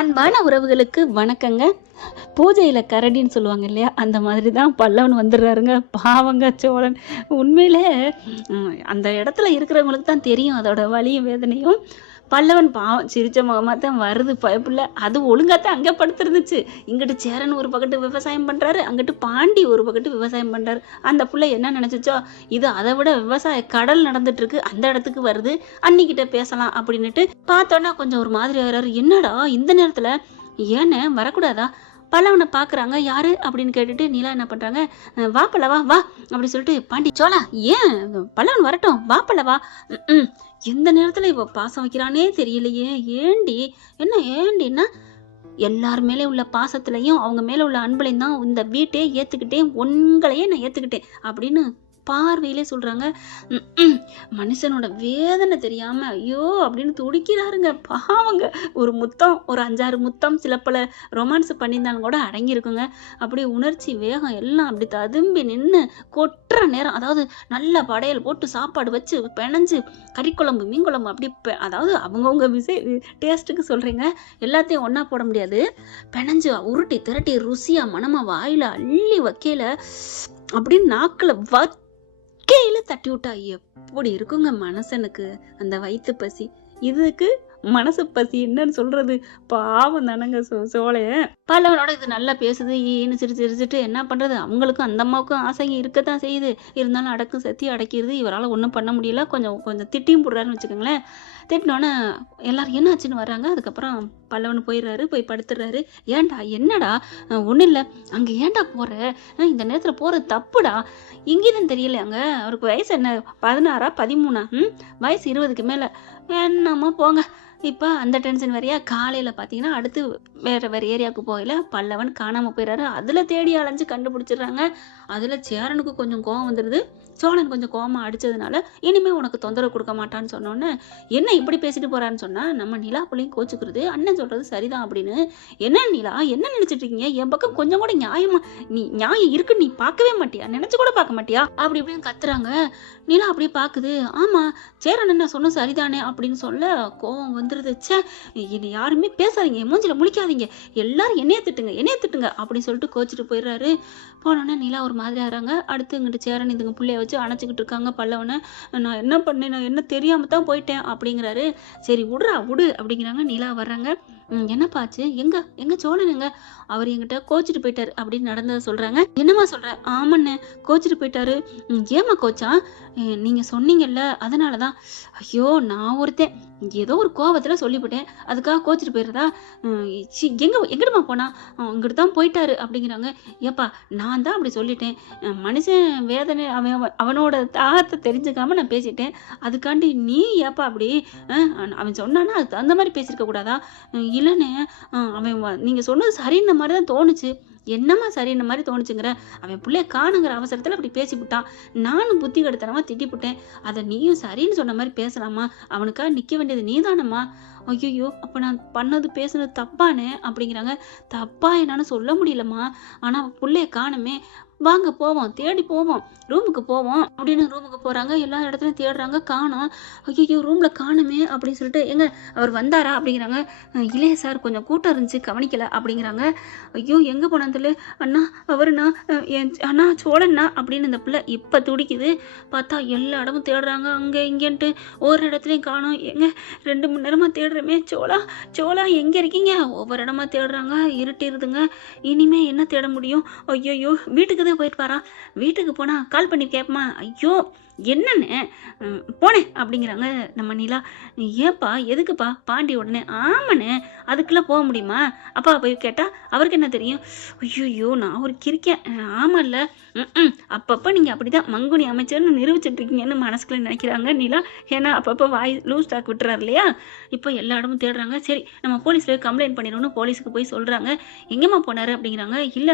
அன்பான உறவுகளுக்கு வணக்கங்க. பூஜையில கரடின்னு சொல்லுவாங்க இல்லையா? அந்த மாதிரி தான் பல்லவன் வந்துடுறாருங்க. பாவங்க சோழன். உண்மையிலே அந்த இடத்துல இருக்கிறவங்களுக்கு தான் தெரியும் அதோட வலியும் வேதனையும். பல்லவன் பாவம் சிரிச்ச முகமா தான் வருது பயப்புள்ள. அது ஒழுங்கா தான் அங்கே படுத்துருந்துச்சு. இங்கிட்டு சேரன் ஒரு பக்கத்து விவசாயம் பண்றாரு, அங்கிட்டு பாண்டி ஒரு பக்கத்து விவசாயம் பண்றாரு. அந்த புள்ள என்ன நினைச்சுச்சோ, இது அதை விட விவசாய கடல் நடந்துட்டு இருக்கு, அந்த இடத்துக்கு வருது, அன்னிக்கிட்ட பேசலாம் அப்படின்னுட்டு பார்த்தோன்னா கொஞ்சம் ஒரு மாதிரி ஆகிறாரு. என்னடா இந்த நேரத்துல ஏன்னு வரக்கூடாதா? பல்லவனை பார்க்குறாங்க. யாரு அப்படின்னு கேட்டுட்டு நிலா என்ன பண்ணுறாங்க, வா பல்லவா வா அப்படி சொல்லிட்டு, பாண்டி சோழா ஏன் பல்லவன் வரட்டும் வா பல்லவா. எந்த நேரத்தில் இப்போ பாசம் வைக்கிறானே தெரியலையே. ஏண்டி என்ன ஏண்டின்னா எல்லார் மேலே உள்ள பாசத்துலையும் அவங்க மேலே உள்ள அன்புலையும் தான் இந்த வீட்டையே ஏற்றுக்கிட்டேன், உங்களையே நான் ஏற்றுக்கிட்டேன் அப்படின்னு பார்வையிலே சொல்றாங்க. மனுஷனோட வேதனை தெரியாம ஐயோ அப்படின்னு துடிக்கிறாருங்க. பாவங்க. ஒரு முத்தம், ஒரு 5-6 முத்தம், சில பல ரொமான்ஸ் பண்ணியிருந்தாலும் கூட அடங்கியிருக்குங்க. அப்படியே உணர்ச்சி வேகம் எல்லாம் அப்படி ததும்பி நின்று கொட்டுற நேரம், அதாவது நல்ல படையல் போட்டு சாப்பாடு வச்சு பெனஞ்சு கறிக்குழம்பு மீன் குழம்பு அப்படி அதாவது அவங்கவுங்க டேஸ்ட்டுக்கு சொல்றீங்க, எல்லாத்தையும் ஒன்னா போட முடியாது. பெனஞ்சு உருட்டி திரட்டி ருசியா மனமா வாயில அள்ளி வைக்கல அப்படின்னு நாக்குல கையில தட்டி விட்டா எப்படி இருக்குங்க மனசனுக்கு அந்த வயிற்று பசி. இதுக்கு மனசு பசி என்னன்னு சொல்றது? பாவம் தானங்க சோழைய. பல்லவனோட இது நல்லா பேசுது ஈன்னு சிரிச்சிட்டு என்ன பண்றது, அவங்களுக்கும் அந்த அம்மாவுக்கும் ஆசைங்க இருக்கத்தான் செய்யுது. இருந்தாலும் அடக்கும் சத்தி அடக்கிடுது. இவரால் ஒன்றும் பண்ண முடியல. கொஞ்சம் திட்டியும் போடுறாருன்னு வச்சுக்கோங்களேன். திட்டினோன்னே எல்லாரும் என்ன ஆச்சுன்னு வர்றாங்க. அதுக்கப்புறம் பல்லவன் போயிடுறாரு, போய் படுத்துடுறாரு. ஏன்டா என்னடா? ஒன்றும் இல்லை. அங்கே ஏன்டா போற? இந்த நேரத்தில் போறது தப்புடா. இங்கேதான் தெரியல. அங்கே அவருக்கு வயசு என்ன 16 13? வயசு 20க்கு மேலே. என்னம்மா போங்க. இப்போ அந்த டென்ஷன் வேறையா. காலையில் பார்த்தீங்கன்னா அடுத்து வேறு ஏரியாவுக்கு போகல பல்லவன் காணாமல் போயிடுறாரு. அதில் தேடி அலைஞ்சு கண்டுபிடிச்சிடுறாங்க. அதில் சேரனுக்கு கொஞ்சம் கோவம் வந்துடுது. சோழன் கொஞ்சம் கோவமாக அடித்ததுனால இனிமேல் உனக்கு தொந்தரவு கொடுக்க மாட்டான்னு சொன்னோன்னே என்ன இப்படி பேசிட்டு போகிறான்னு சொன்னால் நம்ம நிலா பிள்ளையும் கோச்சுக்கிறது. அண்ணன் சொல்கிறது சரிதான் அப்படின்னு. என்ன நிலா என்ன நினச்சிட்டு இருக்கீங்க? என் பக்கம் கொஞ்சம் கூட நியாயம் இருக்குன்னு நீ பார்க்கவே மாட்டியா? நினச்சி கூட பார்க்க மாட்டியா? அப்படி இப்படின்னு கத்துறாங்க. நிலா அப்படியே பார்க்குது. ஆமாம் சேரன் என்ன சொன்ன சரிதானே அப்படின்னு சொல்ல கோவம் வந்துடுது. இது யாருமே பேசாதீங்க, மூஞ்சில முழிக்காதீங்க, எல்லாரும் என்னைய திட்டுங்க அப்படின்னு சொல்லிட்டு கோச்சிட்டு போயிடுறாரு. போனோன்னே நிலா ஒரு மாதிரி ஆகிறாங்க. அடுத்து இங்கிட்டு சேரன் இதுங்க பிள்ளைய வச்சு அணைச்சிக்கிட்டு இருக்காங்க பல்லவனை. நான் என்ன பண்ணேன், நான் என்ன தெரியாம தான் போயிட்டேன் அப்படிங்கிறாரு. சரி விடு அப்படிங்கிறாங்க. நிலா வர்றாங்க. என்னப்பாச்சு? எங்க சோழனுங்க? அவர் என்கிட்ட கோச்சிட்டு போயிட்டாரு அப்படின்னு நடந்ததை சொல்றாங்க. என்னம்மா சொல்ற? ஆமாண்ணே கோச்சிட்டு போயிட்டாரு. ஏமா கோச்சா? நீங்க சொன்னீங்கல்ல அதனாலதான். ஐயோ நான் ஒருத்தன் ஏதோ ஒரு கோபத்துல சொல்லிவிட்டேன், அதுக்காக கோச்சிட்டு போயிடுறதா? எங்கிட்டமா போனா? இங்கிட்டு தான் போயிட்டாரு அப்படிங்கிறாங்க. ஏப்பா நான் தான் அப்படி சொல்லிட்டேன். மனுஷன் வேதனை அவனோட தாகத்தை தெரிஞ்சுக்காம நான் பேசிட்டேன். அதுக்காண்டி நீ ஏப்பா அப்படி? அவன் சொன்னானா அது தகுந்த மாதிரி பேசியிருக்க கூடாதா? இல்லைன்னு அவன் நீங்க சொன்னது சரின்ன மாதிரி தான் தோணுச்சு. என்னம்மா சரின்ன மாதிரி தோணுச்சுங்கிற? அவன் பிள்ளைய காணுங்கிற அவசரத்துல அப்படி பேசிவிட்டான். நானும் புத்தி கெடுத்தனமா திட்டிப்புட்டேன். அதை நீயும் சரின்னு சொன்ன மாதிரி பேசலாமா? அவனுக்காக நிக்க வேண்டியது நீதானம்மா. ஐயோ அப்ப நான் பண்ணது பேசுனது தப்பானே அப்படிங்கிறாங்க. தப்பா என்னன்னு சொல்ல முடியலம்மா, ஆனா பிள்ளைய காணுமே, வாங்க போவோம், தேடி போவோம், ரூமுக்கு போவோம் அப்படின்னு ரூமுக்கு போறாங்க. எல்லா இடத்துலையும் தேடுறாங்க, காணோம். ஐயோ ரூம்ல காணுமே அப்படின்னு சொல்லிட்டு எங்க அவர் வந்தாரா அப்படிங்கிறாங்க. இல்லையே சார் கொஞ்சம் கூட்டம் இருந்துச்சு கவனிக்கல அப்படிங்கிறாங்க. ஐயோ எங்க போனான்னு தெரியல. அண்ணா அவருண்ணா, அண்ணா சோழண்ணா அப்படின்னு இந்த பிள்ளை இப்ப துடிக்குது. பார்த்தா எல்லா இடமும் தேடுறாங்க, அங்க இங்கன்ட்டு ஒரு இடத்துலையும் காணோம். எங்க 2 மணி நேரமா தேடுறமே, சோழா எங்க இருக்கீங்க? ஒவ்வொரு இடமா தேடுறாங்க, இருட்டிருதுங்க. இனிமே என்ன தேட முடியும்? ஐயோ வீட்டுக்கு போயிட்டு வரா. வீட்டுக்கு போனா கால் பண்ணி கேட்பமா? ஐயோ என்னன்னு போனேன் அப்படிங்கிறாங்க நம்ம நிலா. ஏப்பா எதுக்குப்பா? பாண்டி உடனே ஆமாண்ணே அதுக்குள்ள போக முடியுமா? அப்பா போய் கேட்டா அவருக்கு என்ன தெரியும்? ஐயோ நான் ஒரு கிரிக்கேன். ஆமா இல்ல அப்பப்ப நீங்க அப்படிதான் மங்குனி அமைச்சர்னு நிரூபிச்சுட்டு இருக்கீங்கன்னு மனசுக்குள்ள நினைக்கிறாங்க நிலா. ஏன்னா அப்பப்ப வாய் லூஸ் டாக் விட்டுறாரு இல்லையா? இப்போ எல்லா இடமும் தேடுறாங்க. சரி நம்ம போலீஸ்ல கம்ப்ளைண்ட் பண்ணிடணும்னு போலீஸுக்கு போய் சொல்றாங்க. எங்கேம்மா போனாரு அப்படிங்கிறாங்க. இல்ல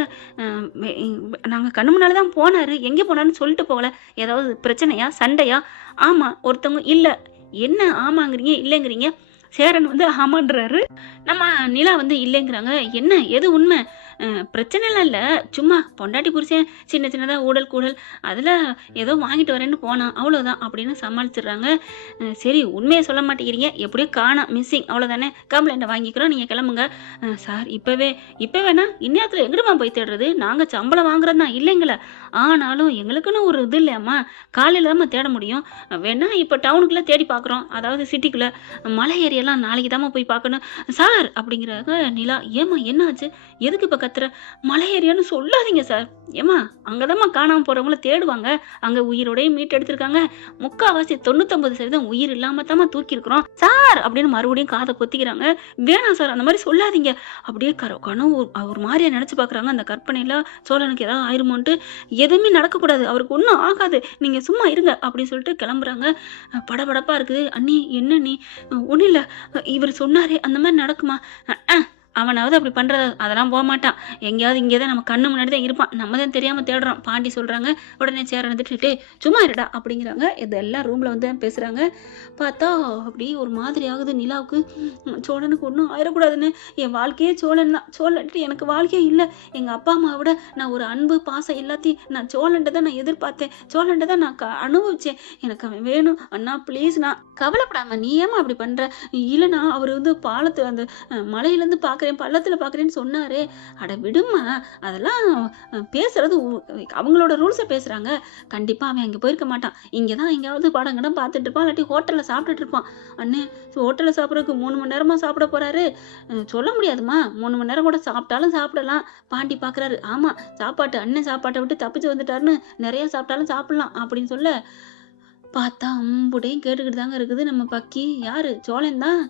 நாங்க கண்ணு முன்னாலதான் போனாரு, எங்க போனாருன்னு சொல்லிட்டு போகல. ஏதாவது பிரச்சனையா சண்டையா? ஆமா ஒருத்தவங்க இல்ல. என்ன ஆமாங்கிறீங்க இல்லைங்கிறீங்க? சேரன் ஆமான்றாரு. நம்ம நிலா இல்லைங்கிறாங்க. என்ன எது உண்மை? பிரச்சனைலாம் இல்லை, சும்மா பொண்டாட்டி புருஷன் சின்ன சின்னதாக ஊடல் கூடல் அதில் ஏதோ வாங்கிட்டு வரேன்னு போனான் அவ்வளோதான் அப்படின்னு சமாளிச்சிடுறாங்க. சரி உண்மையை சொல்ல மாட்டேங்கிறீங்க, எப்படியோ காணோம் மிஸ்ஸிங் அவ்வளோதானே, கம்ப்ளைண்ட்டை வாங்கிக்கிறோம், நீங்கள் கிளம்புங்க. சார் இப்போவேண்ணா இந்நேரத்தில் எங்கிட்டமா போய் தேடுறது, நாங்கள் சம்பளம் வாங்குறது தான் இல்லைங்களே, ஆனாலும் எங்களுக்குன்னு ஒரு இது இல்லையாம்மா, காலையில் தான் தேட முடியும், வேணா இப்போ டவுனுக்குள்ளே தேடி பார்க்குறோம், அதாவது சிட்டிக்குள்ளே, மலை ஏரியெல்லாம் நாளைக்கு தான் போய் பார்க்கணும் சார் அப்படிங்கிறாங்க. நிலா, ஏம்மா என்ன ஆச்சு, எதுக்கு இப்போ கத்துற, மலை ஏரியான்னு சொல்லாதீங்க சார், ஏம்மா அங்கதாம்மா காணாமல் போகிறவங்கள தேடுவாங்க, அங்கே உயிரோடையும் மீட்டு எடுத்திருக்காங்க, முக்கால்வாசி 99% உயிர் இல்லாம தாம்மா தூக்கியிருக்கிறோம் சார் அப்படின்னு மறுபடியும் காதை பொத்திக்கிறாங்க. வேணாம் சார் அந்த மாதிரி சொல்லாதீங்க, அப்படியே கனவு அவர் மாதிரியா நினைச்சு பார்க்குறாங்க. அந்த கற்பனையில சோழனுக்கு ஏதாவது ஆயிருமோன்ட்டு, எதுவுமே நடக்கக்கூடாது, அவருக்கு ஒன்றும் ஆகாது, நீங்க சும்மா இருங்க அப்படின்னு சொல்லிட்டு கிளம்புறாங்க. படபடப்பா இருக்குது. அண்ணி என்ன நீ, ஒன்றும் இல்லை, இவர் சொன்னாரே அந்த மாதிரி நடக்குமா, அவனாவது அப்படி பண்ணுறது, அதெல்லாம் போக மாட்டான், எங்கேயாவது இங்கே தான் நம்ம கண்ணு முன்னாடி தான் இருப்பான், நம்ம தான் தெரியாமல் தேடுறோம் பாண்டி சொல்கிறாங்க. உடனே சேர வந்துட்டு சும்மா இருடா அப்படிங்கிறாங்க. இது எல்லாம் ரூமில் வந்து பேசுகிறாங்க. பார்த்தா அப்படி ஒரு மாதிரி ஆகுது நிலாவுக்கு. சோழனுக்கு ஒன்றும் ஆயிடக்கூடாதுன்னு, என் வாழ்க்கையே சோழன் தான், சோழன்ட்டு எனக்கு வாழ்க்கையே இல்லை, எங்கள் அப்பா அம்மாவை விட நான் ஒரு அன்பு பாசம் எல்லாத்தையும் நான் சோழன்ட்ட தான் நான் எதிர்பார்த்தேன், சோழன்ட்ட தான் நான் அனுபவிச்சேன், எனக்கு அவன் வேணும் அண்ணா ப்ளீஸ். நான் கவலைப்படாம நீ ஏமா அப்படி பண்ணுற, இல்லைனா அவர் வந்து பாலத்து அந்த மலையிலேருந்து பார்க்குறேன் பள்ளத்தில் பார்க்குறேன்னு சொன்னாரே, அட விடுமா, அதெல்லாம் பேசுறது அவங்களோட ரூல்ஸை பேசுகிறாங்க, கண்டிப்பாக அவன் அங்கே போயிருக்க மாட்டான், இங்கே தான் எங்கேயாவது படம் கடம் பார்த்துட்டு இருப்பான், இல்லாட்டி ஹோட்டலில் சாப்பிட்டுட்டு இருப்பான். அண்ணே ஹோட்டலில் சாப்பிட்றதுக்கு 3 மணி நேரமாக சாப்பிட போகிறாரு, சொல்ல முடியாதுமா, 3 மணி நேரம் கூட சாப்பிட்டாலும் சாப்பிடலாம், பாண்டி பார்க்குறாரு. ஆமாம் சாப்பாட்டு அண்ணன் சாப்பாட்டை விட்டு தப்பிச்சு வந்துட்டாருன்னு, நிறைய சாப்பிட்டாலும் சாப்பிட்லாம் அப்படின்னு சொல்ல, பார்த்தா அம்புடையும் கேட்டுக்கிட்டு தாங்க இருக்குது நம்ம பக்கி. யாரு, சோழன் தான்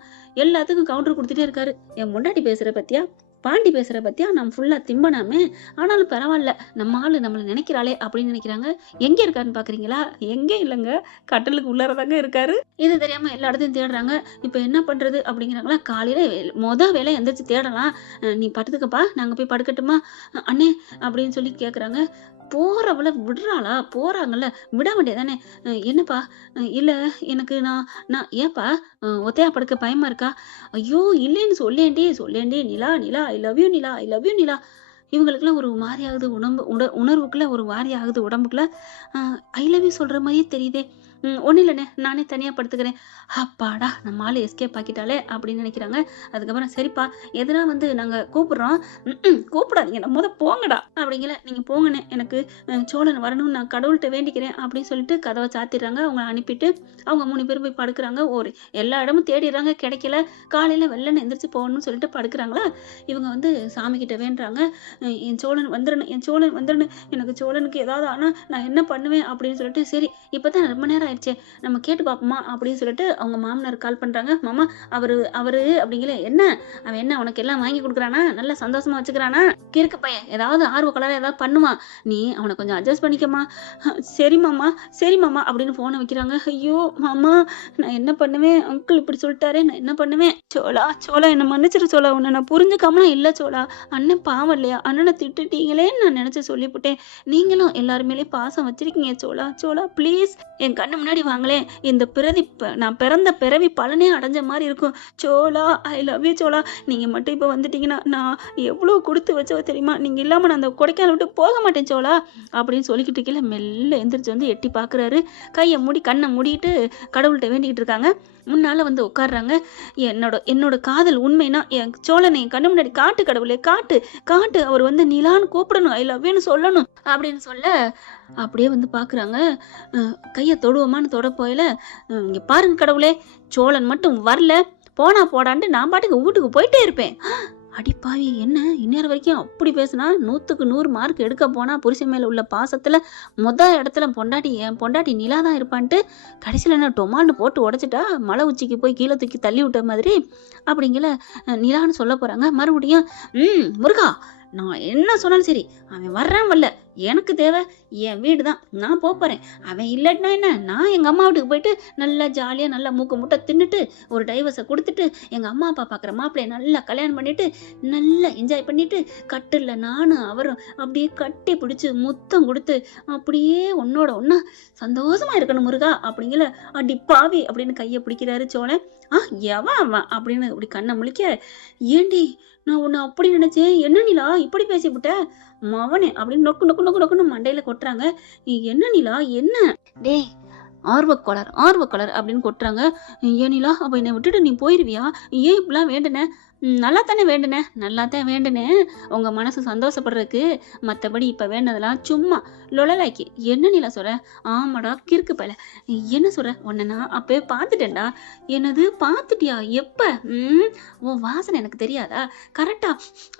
எல்லாத்துக்கும் கவுண்டர் கொடுத்துட்டே இருக்காரு. என் முன்னாடி பேசுகிற பத்தியா, பாண்டி பேசுகிற பத்தியா, நான் ஃபுல்லாக திம்பனாமே, ஆனாலும் பரவாயில்ல, நம்ம ஆள் நம்மளை நினைக்கிறாளே அப்படின்னு நினைக்கிறாங்க. எங்கே இருக்காருன்னு பார்க்குறீங்களா, எங்கே இல்லைங்க, கட்டலுக்கு உள்ளாரதாங்க இருக்காரு. இது தெரியாமல் எல்லா இடத்தையும் தேடுறாங்க. இப்போ என்ன பண்ணுறது அப்படிங்கிறாங்களா. காலையில் வேலை எந்திரிச்சு தேடலாம், நீ படுத்துக்கப்பா, நாங்கள் போய் படுக்கட்டுமா அண்ணே அப்படின்னு சொல்லி கேட்குறாங்க. போறவள விடுறாளா, போறாங்கல்ல விட வேண்டியதானே. என்னப்பா, இல்லை எனக்கு நான் ஏப்பா ஒத்தையா படுக்க பயமா இருக்கா, ஐயோ இல்லைன்னு சொல்லேண்டி நிலா ஐ லவ் யூ நிலா. இவங்களுக்குலாம் ஒரு மாதிரி ஆகுது, உணர்வுக்குள்ள ஒரு மாதிரி ஆகுது உடம்புக்குள்ள. ஐ லவ் யூ சொல்ற மாதிரியே தெரியுதே. ஒன்றும் இல்லைண்ணே, நானே தனியாக படுத்துக்கிறேன். அப்பாடா நம்ம ஆள் எஸ்கேப் ஆக்கிட்டாலே அப்படின்னு நினைக்கிறாங்க. அதுக்கப்புறம் சரிப்பா, எதுனா வந்து நாங்கள் கூப்பிட்றோம், கூப்பிடாதீங்க, நம்ம போங்கடா அப்படிங்கல, நீங்கள் போங்கண்ணே, எனக்கு சோழன் வரணும்னு நான் கடவுள்கிட்ட வேண்டிக்கிறேன் அப்படின்னு சொல்லிட்டு கதவை சாத்திடுறாங்க. அவங்கள அனுப்பிட்டு அவங்க 3 பேரும் போய் படுக்கிறாங்க. எல்லா இடமும் தேடிடுறாங்க, கிடைக்கல. காலையில் வெள்ளனை எந்திரிச்சு போகணும்னு சொல்லிட்டு படுக்கிறாங்களா. இவங்க வந்து சாமி கிட்ட வேண்டுறாங்க, என் சோழன் வந்துடணும், எனக்கு சோழனுக்கு ஏதாவது ஆனால் நான் என்ன பண்ணுவேன் அப்படின்னு சொல்லிட்டு, சரி இப்போ தான் ரொம்ப நேரம் ஆயிடுச்சு, நம்ம கேட்டு பார்ப்போமா அப்படின்னு சொல்லிட்டு அவங்க மாமனார் கால் பண்ணுறாங்க. மாமா அவரு அப்படிங்கல, என்ன அவன் என்ன உனக்கு எல்லாம் வாங்கி கொடுக்குறானா, நல்லா சந்தோஷமா வச்சுக்கிறானா, கிறுக்கு பையன், ஏதாவது ஆர்வ கலராக ஏதாவது பண்ணுவான், நீ அவனை கொஞ்சம் அட்ஜஸ்ட் பண்ணிக்கமா. சரி மாமா அப்படின்னு ஃபோனை வைக்கிறாங்க. ஐயோ மாமா நான் என்ன பண்ணுவேன், அங்கிள் இப்படி சொல்லிட்டாரே, நான் என்ன பண்ணுவேன், சோழா என்னை மன்னிச்சிரு சோழா, உன்னை நான் புரிஞ்சுக்காமலாம் இல்லை சோழா, அண்ணன் பாவம் இல்லையா, அண்ணனை திட்டுட்டீங்களேன்னு நான் நினச்சி சொல்லிவிட்டேன், நீங்களும் எல்லாருமேலே பாசம் வச்சிருக்கீங்க சோழா ப்ளீஸ் என் கண்ணு முன்னாடி வாங்களேன், இந்த நான் பிறந்த பிறவி பலனே அடைஞ்ச மாதிரி இருக்கும் Chola, I love you Chola, நீங்கள் மட்டும் இப்போ வந்துட்டீங்கன்னா நான் எவ்வளோ கொடுத்து வச்சவ தெரியுமா, நீங்கள் இல்லாமல் நான் அந்த கொடைக்கானல் விட்டு போக மாட்டேன் சோழா அப்படின்னு சொல்லிக்கிட்டு இருக்கல. மெல்ல எந்திரிச்சு வந்து எட்டி பார்க்குறாரு. கையை மூடி கண்ணை மூடிட்டு கடவுள்கிட்ட வேண்டிக்கிட்டு இருக்காங்க. முன்னால் வந்து உட்காடுறாங்க. என்னோட காதல் உண்மைனா என் சோழனை என் கண்ணு முன்னாடி காட்டு, கடவுளே காட்டு, அவர் வந்து நிலான்னு கூப்பிடணும், ஐ லவ் யூன்னு சொல்லணும் அப்படின்னு சொல்ல, அப்படியே வந்து பார்க்குறாங்க. கையை தொடுவோமான்னு தொட போயில, இங்கே பாருங்க கடவுளே, சோழன் மட்டும் வரல, போடான்ட்டு நான் பாட்டுக்கு வீட்டுக்கு போயிட்டே இருப்பேன். அடிப்பாவி, என்ன இந்நேரம் வரைக்கும் அப்படி பேசுனா, 100க்கு 100 மார்க் எடுக்க போனா புருஷன் மேல உள்ள பாசத்துல இடத்துல என் பொண்டாட்டி நிலா தான் இருப்பான்ட்டு கடைசியில் என்ன டொமால்னு போட்டு உடைச்சிட்டா, மலை உச்சிக்கு போய் கீழே தூக்கி தள்ளி விட்ட மாதிரி அப்படிங்கிற நிலான்னு சொல்ல போறாங்க. மறுபடியும் முருகா, நான் என்ன சொன்னாலும் சரி, அவன் வர்றான் வரல, எனக்கு தேவை என் வீடு தான், நான் போறேன், அவன் இல்லைன்னா என்ன, நான் எங்கள் அம்மா வீட்டுக்கு போயிட்டு நல்லா ஜாலியாக நல்லா மூக்க முட்டை தின்னுட்டு ஒரு டைவர்ஸை கொடுத்துட்டு எங்கள் அம்மா அப்பா பார்க்குற மாப்பிள்ளைய நல்லா கல்யாணம் பண்ணிட்டு நல்லா என்ஜாய் பண்ணிட்டு கட்டில் நானும் அவரும் அப்படியே கட்டி பிடிச்சி முத்தம் கொடுத்து அப்படியே ஒன்னோட ஒன்றா சந்தோஷமா இருக்கணும் முருகா அப்படிங்கிற, அடி பாவி அப்படின்னு கையை பிடிக்கிறாரு சோழன். எவன் அவன் அப்படின்னு அப்படி கண்ணை முழிக்க, ஏண்டி நான் உன்னை அப்படி நினைச்சேன், என்ன நிலா இப்படி பேசிவிட்ட, மவனே அப்படின்னு நொக்கு நொக்கு நொக்கு நொக்குன்னு மண்டையில கொட்டுறாங்க. என்ன நிலா என்ன, டேய் ஆர்வக்கோளார் ஆர்வக்கோளார் அப்படின்னு கொட்டுறாங்க. ஏன் நிலா, அப்போ என்னை விட்டுட்டு நீ போயிருவியா, ஏன் இப்படிலாம் வேண்டுன, நல்லா தானே வேண்டுனேன், நல்லா தான் வேண்டுனேன் உங்கள் மனசு சந்தோஷப்படுறதுக்கு, மற்றபடி இப்போ வேண்டதெல்லாம் சும்மா லொலலாக்கி. என்ன நிலா சொல்ற, ஆமாடா கிறுக்கு பல, என்ன சொல்ற, உன்னை நான் அப்போயே பார்த்துட்டேன்டா. என்னது பார்த்துட்டியா, எப்போ, உன் வாசனை எனக்கு தெரியாதா, கரெக்டா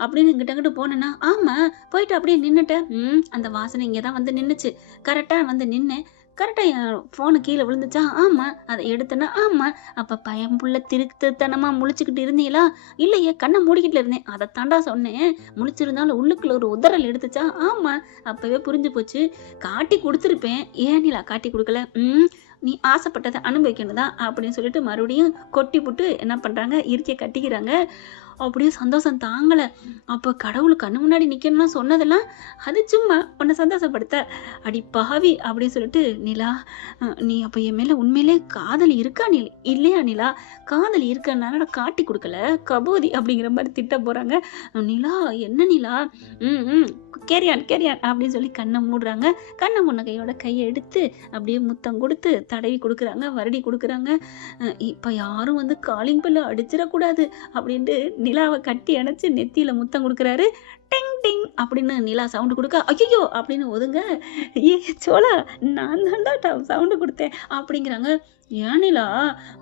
அப்படின்னு இங்கிட்ட போனேன்னா, ஆமாம் போயிட்டு அப்படியே நின்றுட்டேன், அந்த வாசனை இங்கே தான் வந்து நின்றுச்சு, கரெக்டாக வந்து நின்னேன், கரெக்டாக என் ஃபோனு கீழே விழுந்துச்சா, ஆமாம் அதை எடுத்தேன்னா, ஆமாம் அப்போ பயம்புள்ள திருத்தனமாக முழிச்சுக்கிட்டு இருந்தீங்களா, இல்லையே கண்ணை மூடிக்கிட்டு இருந்தேன், அதை தாண்டா சொன்னேன், முழிச்சிருந்தாலும் உள்ளுக்குள்ள ஒரு உதறல் எடுத்துச்சா, ஆமாம் அப்போவே புரிஞ்சு போச்சு, காட்டி கொடுத்துருப்பேன், ஏன் நீலா காட்டி கொடுக்கல, நீ ஆசைப்பட்டதை அனுபவிக்கணும் தான் அப்படின்னு சொல்லிட்டு மறுபடியும் கொட்டி போட்டு என்ன பண்ணுறாங்க, இறுக்கிய கட்டிக்கிறாங்க. அப்படியே சந்தோஷம் தாங்கலை. அப்போ கடவுள் கண்ணு முன்னாடி நிற்கணும்னா சொன்னதெல்லாம் அது சும்மா உன்னை சந்தோஷப்படுத்த, அடி பாவி அப்படின்னு சொல்லிட்டு, நிலா நீ அப்போ என் மேலே உண்மையிலே காதல் இருக்கா இல்லையா நிலா, காதல் இருக்கனால காட்டி கொடுக்கல கபோதி அப்படிங்கிற மாதிரி திட்ட போகிறாங்க. நிலா என்ன நிலா, கேரியான் அப்படின்னு சொல்லி கண்ணை மூடுறாங்க. கண்ணை முன்ன கையோட கையை எடுத்து அப்படியே முத்தம் கொடுத்து தடவி கொடுக்குறாங்க, வருடி கொடுக்குறாங்க. இப்போ யாரும் வந்து காலிங் பெல்லு அடிச்சிடக்கூடாது அப்படின்ட்டு நிலாவை கட்டி அணைச்சு நெத்தியில முத்தம் கொடுக்குறாரு. டிங் டிங் அப்படின்னு நிலா சவுண்டு கொடுக்க, ஐயோ அப்படின்னு ஒதுங்க, ஏ சோழா நான் தான்டா சவுண்டு கொடுத்தேன் அப்படிங்கிறாங்க. ஏன் நிலா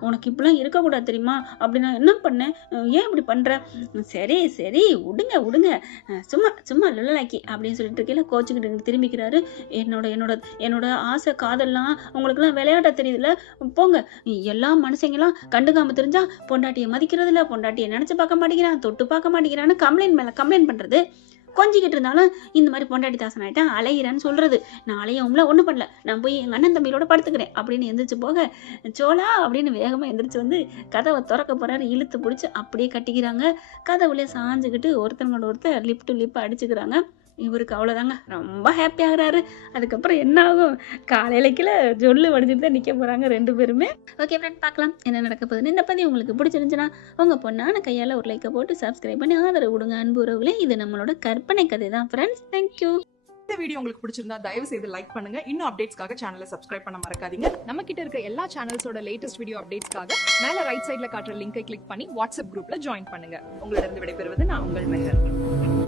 உனக்கு இப்படிலாம் இருக்கக்கூடாது தெரியுமா, அப்படி நான் என்ன பண்ணேன், ஏன் இப்படி பண்ணுற, சரி சரி விடுங்க விடுங்க, சும்மா சும்மா லுள்ளலாக்கி அப்படின்னு சொல்லிட்டு இருக்கையில கோச்சுக்கிட்டு திரும்பிக்கிறாரு. என்னோட என்னோட என்னோட ஆசை காதல்லாம் உங்களுக்குலாம் விளையாட்ட தெரியுதுல்ல, போங்க, எல்லா மனுஷங்களாம் கண்டுக்காம தெரிஞ்சா பொண்டாட்டியை மதிக்கிறது இல்லை, பொண்டாட்டியை நினச்சி பார்க்க மாட்டேங்கிறான், தொட்டு பார்க்க மாட்டேங்கிறான்னு கம்ப்ளைண்ட் மேலே கம்ப்ளைண்ட் பண்ணுறது, கொஞ்சிக்கிட்டு இருந்தாலும் இந்த மாதிரி பொண்டாட்டி தாசன் ஆகிட்டேன் அலையிறான்னு சொல்கிறது, நான் அலையவும்ல ஒன்றும் பண்ணல, நான் போய் எங்கள் அண்ணன் தம்பியோட படுத்துக்கிறேன் அப்படின்னு எந்திரிச்சு போக, சோழா அப்படின்னு வேகமாக எந்திரிச்சு வந்து கதவை திறக்க போகிறாரு, இழுத்து பிடிச்சி அப்படியே கட்டிக்கிறாங்க. கதவுலேயே சாஞ்சுக்கிட்டு ஒருத்தனோட ஒருத்தர் லிப் டு லிப் அடிச்சுக்கிறாங்க. இவருக்கு அவ்வளோதாங்க, ரொம்ப ஹாப்பி ஆகுறாரு. அதுக்கப்புறம் என்ன ஆகும், காலையிலக்கில் ஜொல்லு வடிஞ்சிட்டு தான் நிற்க போகிறாங்க ரெண்டு பேருமே. ஓகே ஃப்ரெண்ட், பார்க்கலாம் என்ன நடக்க போகுதுன்னு. இந்த பதிவு உங்களுக்கு பிடிச்சிருந்துச்சுன்னா உங்கள் பொண்ணான கையால் ஒரு லைக்கை போட்டு சப்ஸ்கிரைப் பண்ணி ஆதரவு கொடுங்க அன்பு உறவுகளே. இது நம்மளோட கற்பனை கதை தான் ஃப்ரெண்ட்ஸ். தேங்க்யூ. இந்த வீடியோ உங்களுக்கு பிடிச்சிருந்தா தயவு செய்து லைக் பண்ணுங்க. இன்னும் அப்டேட்ஸ்க்காக சேனலை சப்ஸ்கிரைப் பண்ண மறக்காதீங்க. நம்ம கிட்ட இருக்க எல்லா சேனல்ஸோட லேட்டஸ்ட் வீடியோ அப்டேட்ஸ்க்காக மேல ரைட் சைடுல காட்டுற லிங்கை கிளிக் பண்ணி வாட்ஸ்அப் குரூப்ல ஜாயின் பண்ணுங்க. உங்களிடம் விடைபெறுவது நான் உங்கள் மெஹர்.